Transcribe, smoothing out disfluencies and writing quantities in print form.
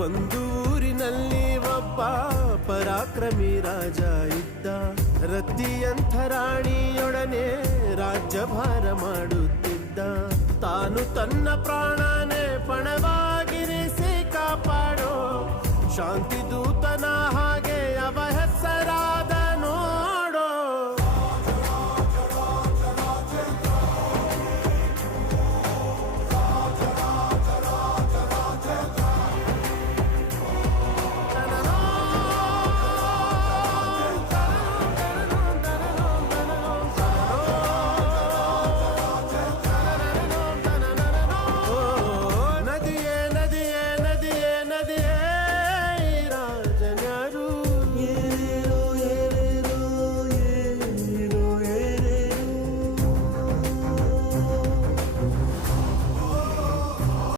ಒಂದು ಊರಿನಲ್ಲಿ ಒಬ್ಬ ಪರಾಕ್ರಮಿ ರಾಜ ಇದ್ದ. ರತಿಯಂಥ ರಾಣಿಯೊಡನೆ ರಾಜ್ಯಭಾರ ಮಾಡುತ್ತಿದ್ದ. ತಾನು ತನ್ನ ಪ್ರಾಣನೇ ಪಣವಾಗಿರಿಸಿ ಕಾಪಾಡೋ ಶಾಂತಿ ದೂತನ